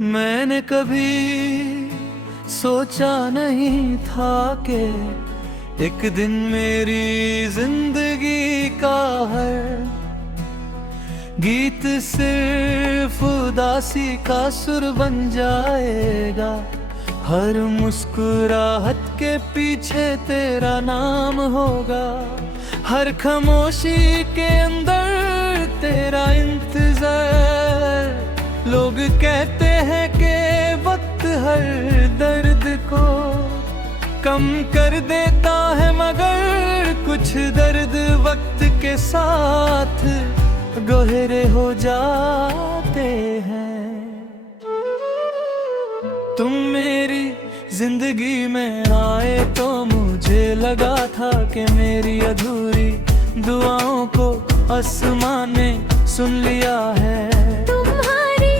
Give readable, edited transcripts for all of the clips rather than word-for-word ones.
मैंने कभी सोचा नहीं था कि एक दिन मेरी जिंदगी का हर गीत सिर्फ उदासी का सुर बन जाएगा। हर मुस्कुराहट के पीछे तेरा नाम होगा, हर खामोशी के अंदर तेरा इंतजार। लोग कहते हैं कि वक्त हर दर्द को कम कर देता है, मगर कुछ दर्द वक्त के साथ गहरे हो जाते हैं। तुम मेरी जिंदगी में आए तो मुझे लगा था कि मेरी अधूरी दुआओं को आसमान ने सुन लिया है। तुम्हारी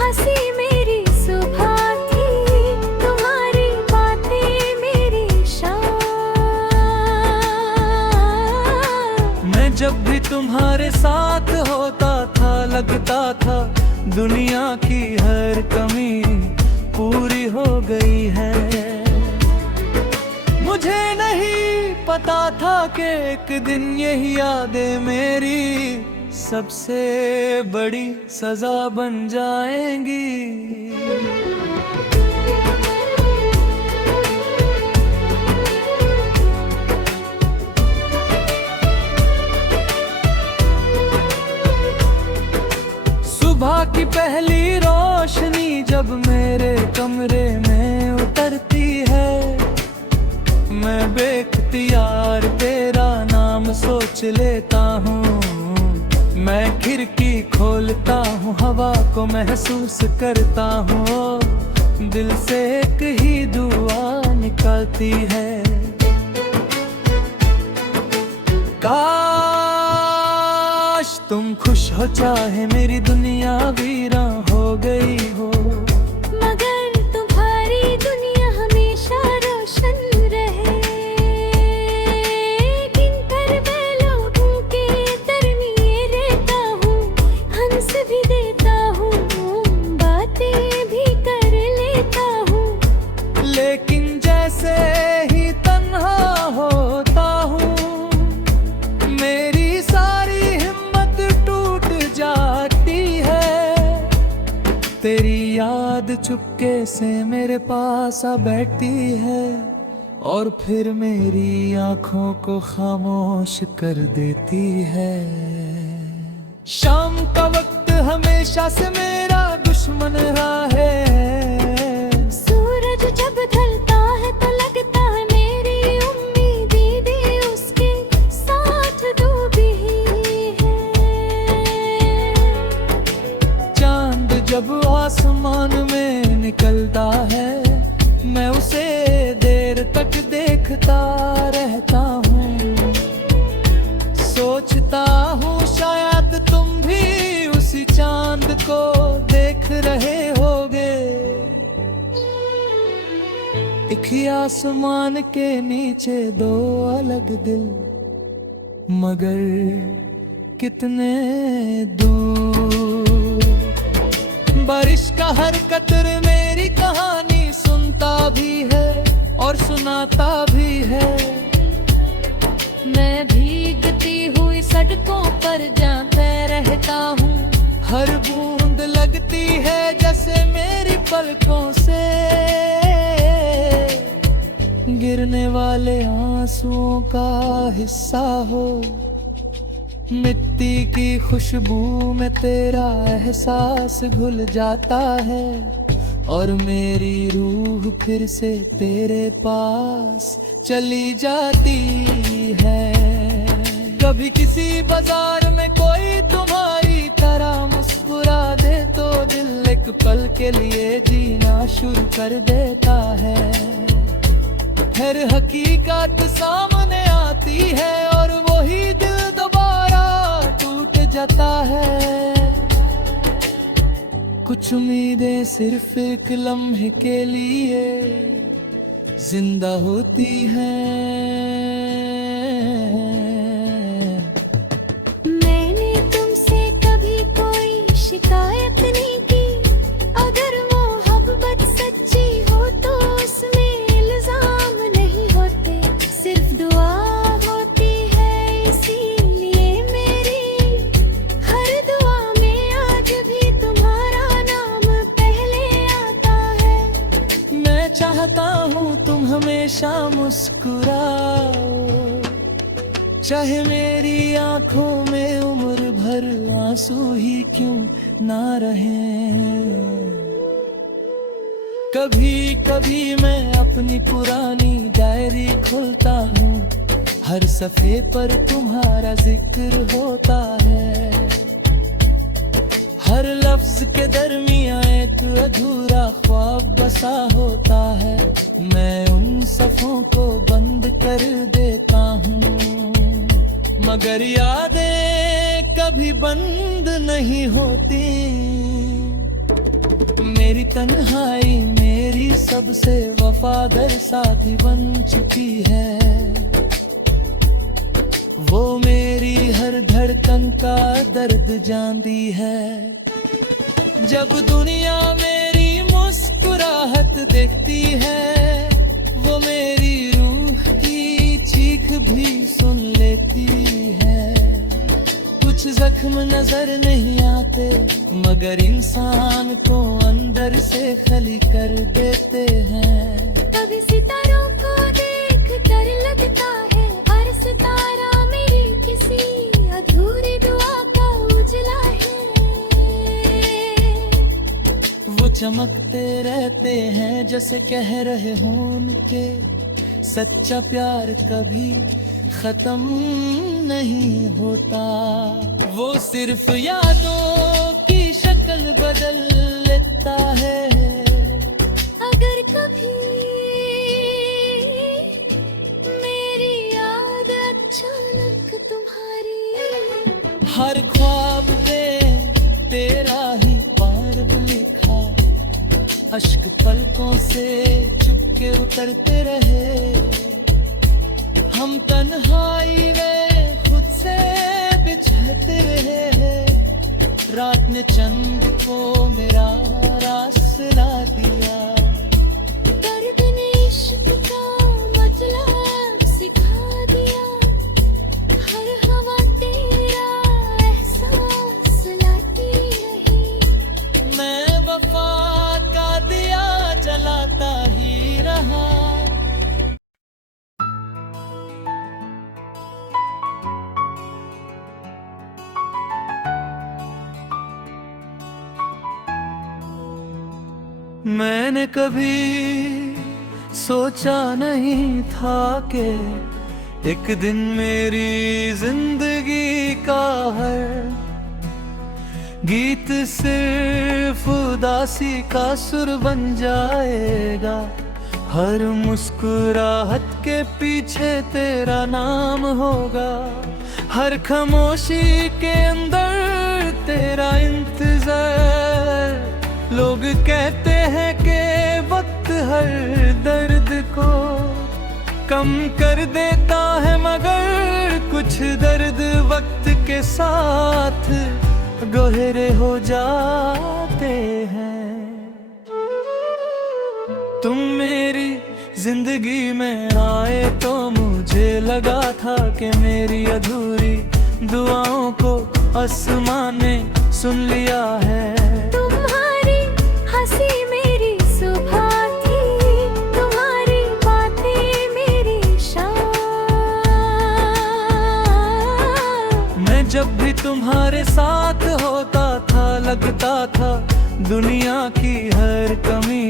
हंसी मेरी सुबह थी, तुम्हारी बातें मेरी शाम। मैं जब भी तुम्हारे साथ होता था, लगता था दुनिया की हर कमी पूरी हो गई है। मुझे नहीं पता था कि एक दिन यही यादें मेरी सबसे बड़ी सजा बन जाएंगी। सुबह की पहली रोशनी जब मेरे कमरे में उतरती है, मैं बेख्तियार तेरा नाम सोच लेता हूँ। मैं खिड़की खोलता हूँ, हवा को महसूस करता हूँ, दिल से एक ही दुआ निकलती है। काश तुम खुश हो, चाहे मेरी दुनिया वीरान हो गई हो, मगर तुम्हारी दुनिया हमेशा रोशन रहे। किन पर मैं लोगों के दरमिए रहता हूँ, हंस भी देता हूँ, बातें भी कर लेता हूँ। लेकिन जैसे ही तन्हा होता हूँ, मेरी सारी हिम्मत टूट जाती है। तेरी याद चुपके से मेरे पास आ बैठती है, और फिर मेरी आंखों को खामोश कर देती है। शाम का वक्त हमेशा से मेरा दुश्मन रहा है। सूरज जब ढलता है तो लगता है मेरी उम्मीदें भी उसके साथ डूबी है। चांद जब आसमान में निकलता है, मैं उसे देर तक देखता रहता हूँ। सोचता हूँ शायद तुम भी उसी चांद को देख रहे होगे। एक ही आसमान के नीचे दो अलग दिल, मगर कितने दूर। बारिश का हर कतरे मेरी कहानी सुनता भी है और सुनाता भी है। मैं भीगती हुई सड़कों पर जाता रहता हूँ, हर बूंद लगती है जैसे मेरी पलकों से गिरने वाले आंसुओं का हिस्सा हो। मिट्टी की खुशबू में तेरा एहसास घुल जाता है, और मेरी रूह फिर से तेरे पास चली जाती है। कभी किसी बाजार में कोई तुम्हारी तरह मुस्कुरा दे तो दिल एक पल के लिए जीना शुरू कर देता है। फिर हकीकत सामने आती है और वही दिल दोबारा टूट जाता है। कुछ उम्मीदें सिर्फ एक लम्हे के लिए जिंदा होती हैं। मैंने तुमसे कभी कोई शिकायत नहीं की, अगर वो हमेशा मुस्कुराओ, चाहे मेरी आंखों में उम्र भर आंसू ही क्यों ना रहें। कभी कभी मैं अपनी पुरानी डायरी खोलता हूँ, हर सफ़े पर तुम्हारा जिक्र होता है। हर लफ्ज के दरमियां एक अधूरा ख्वाब बसा होता है। मैं उन सफ़ों को बंद कर देता हूँ, मगर यादें कभी बंद नहीं होती। मेरी तन्हाई मेरी सबसे वफादार साथी बन चुकी है। वो मेरी हर धड़कन का दर्द जानती है। जब दुनिया मेरी मुस्कुराहट देखती है, वो मेरी रूह की चीख भी सुन लेती है। कुछ जख्म नजर नहीं आते, मगर इंसान को अंदर से खली कर देते हैं। कभी सितारों को देख कर लगता है हर सितारा मेरी किसी अधूरी दुआ का उजला है। वो चमकते रहते हैं जैसे कह रहे हों उनके, सच्चा प्यार कभी खत्म नहीं होता। वो सिर्फ यादों की शक्ल बदल लेता है। अगर कभी मेरी याद अचानक तुम्हारी, हर ख्वाब में तेरा ही पार लिखा, अश्क पलकों से चुपके उतरते रहे। हम तन्हाई में खुद से बिछड़ते रहे। रात ने चंद को मेरा रास ला दिया। दर्द ने इश्क का मतलब सिखा दिया। हर हवा तेरा एहसास लाती रही। मैं वफा का दिया जलाता ही रहा। मैंने कभी सोचा नहीं था कि एक दिन मेरी जिंदगी का हर गीत सिर्फ उदासी का सुर बन जाएगा। हर मुस्कुराहट के पीछे तेरा नाम होगा। हर खामोशी के अंदर तेरा इंतजार। लोग कहते हैं कि वक्त हर दर्द को कम कर देता है, मगर कुछ दर्द वक्त के साथ गहरे हो जाते हैं। तुम मेरी जिंदगी में आए तो मुझे लगा था कि मेरी अधूरी दुआओं को आसमां ने सुन लिया है। तुम्हारी हंसी मेरी सुबह थी, तुम्हारी बातें मेरी शाम। मैं जब भी तुम्हारे साथ होता था, लगता था दुनिया की हर कमी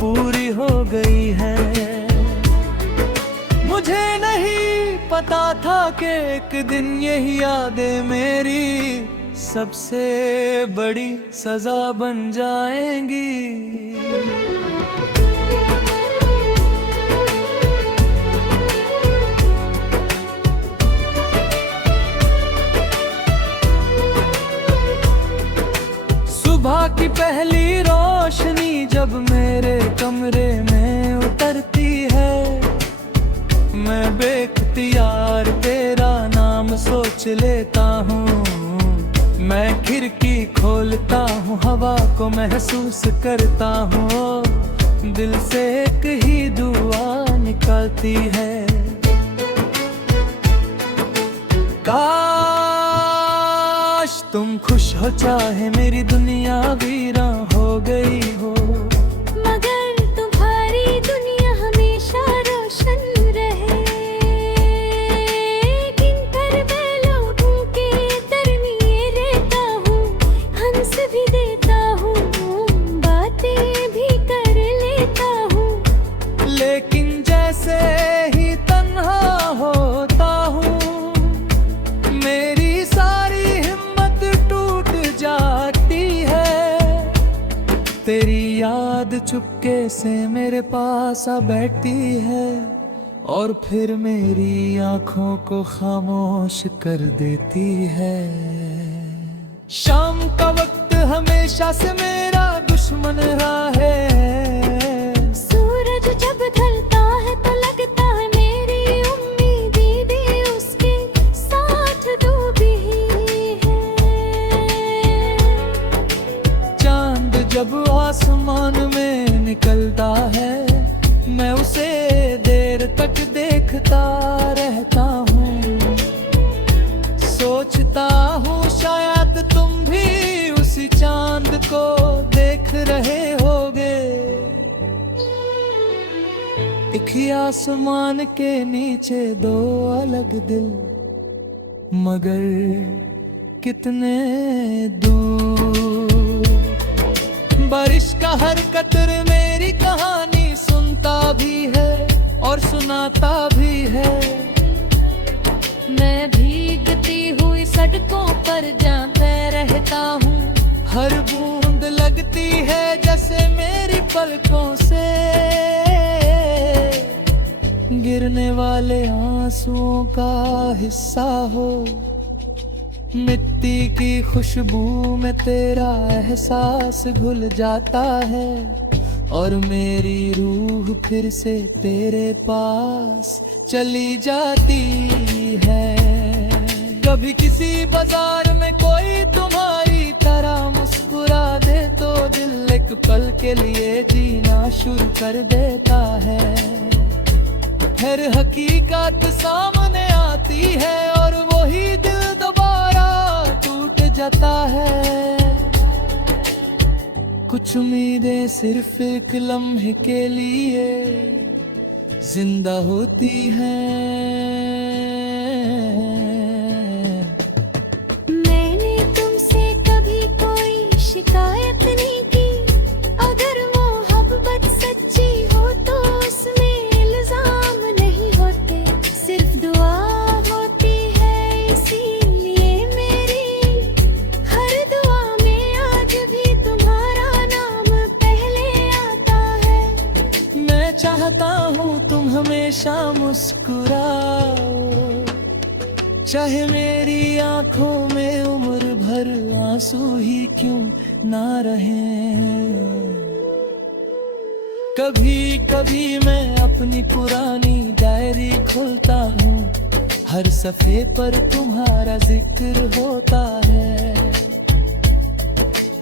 पूरी हो गई है। मुझे नहीं पता था कि एक दिन यही यादें मेरी सबसे बड़ी सजा बन जाएंगी। सुबह की पहली रोशनी जब मेरे कमरे में उतरती है, मैं बेख्तियार तेरा नाम सोच लेता हूँ। मैं खिड़की खोलता हूँ, हवा को महसूस करता हूँ। दिल से एक ही दुआ निकलती है, काश तुम खुश हो, चाहे मेरी दुनिया वीरान हो गई हो। मगर तुम्हारी दुनिया हमेशा चुपके से मेरे पास आ बैठती है और फिर मेरी आंखों को खामोश कर देती है। शाम का वक्त हमेशा से मेरा दुश्मन रहा है। सूरज जब ढलता है तो लगता है मेरी उम्मीदें भी उसके साथ डूबी है। चांद जब आसमान में निकलता है मैं उसे देर तक देखता रहता हूँ। सोचता हूँ शायद तुम भी उसी चांद को देख रहे होगे। एक ही आसमान के नीचे दो अलग दिल, मगर कितने दूर। बारिश का हर कतरे मेरी कहानी सुनता भी है और सुनाता भी है। मैं भीगती हुई सड़कों पर जाता रहता हूँ। हर बूंद लगती है जैसे मेरी पलकों से गिरने वाले आंसुओं का हिस्सा हो। मिट्टी की खुशबू में तेरा एहसास घुल जाता है और मेरी रूह फिर से तेरे पास चली जाती है। कभी किसी बाजार में कोई तुम्हारी तरह मुस्कुरा दे तो दिल एक पल के लिए जीना शुरू कर देता है। फिर हकीकत सामने आती है और वही दिल दोबारा टूट जाता है। कुछ उम्मीदें सिर्फ एक लम्हे के लिए जिंदा होती हैं। मैंने तुमसे कभी कोई शिकायत नहीं की। अगर मोहब्बत सच्ची हो तो उसमें इल्जाम नहीं होते, सिर्फ दुआ होती है। इसीलिए मेरी हर दुआ में आज भी तुम्हारा नाम पहले आता है। मैं चाहता हूँ तुम हमेशा मुस्कुराओ, चाहे मेरी आंखों में उम्र भर आंसू ही क्यों ना रहें। कभी कभी मैं अपनी पुरानी डायरी खोलता हूँ, हर सफ़े पर तुम्हारा जिक्र होता है।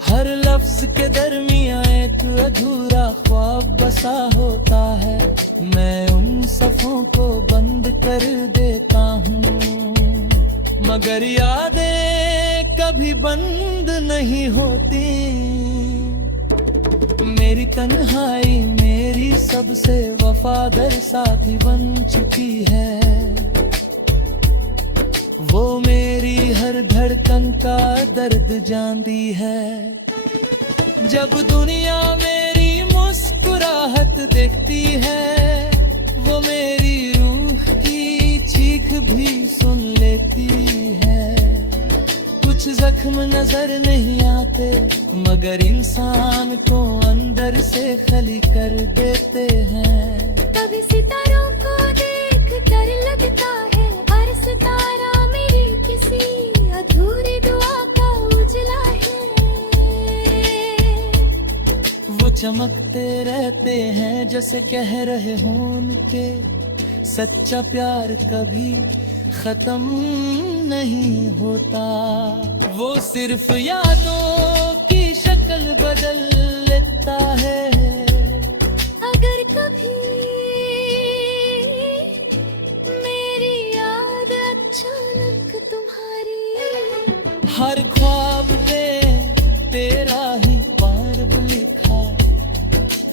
हर लफ्ज के दरमियां एक अधूरा ख्वाब बसा होता है। मैं उन सफ़ों को बंद कर देता हूँ, मगर यादें कभी बंद नहीं होती। मेरी तन्हाई मेरी सबसे वफादार साथी बन चुकी है। वो मेरी हर धड़कन का दर्द जानती है। जब दुनिया मेरी मुस्कुराहट देखती है, वो मेरी रूह की चीख भी सुन लेती है। कुछ जख्म नजर नहीं आते, मगर इंसान को अंदर से खली कर देते हैं। कभी सितारों को देख कर लगता है हर सितारा मेरी किसी अधूरी दुआ का उजला है। वो चमकते रहते हैं जैसे कह रहे हों उनके, सच्चा प्यार कभी खत्म नहीं होता। वो सिर्फ यादों की शक्ल बदल लेता है। अगर कभी मेरी याद अचानक तुम्हारी हर ख्वाब में तेरा ही पार लिखा,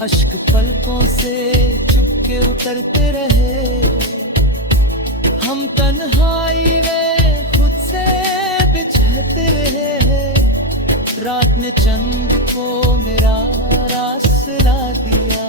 अश्क पलकों से चुपके उतरते रहे। हम तन्हाई में खुद से बिछड़ते रहे। रात ने चंद को मेरा रास ला दिया।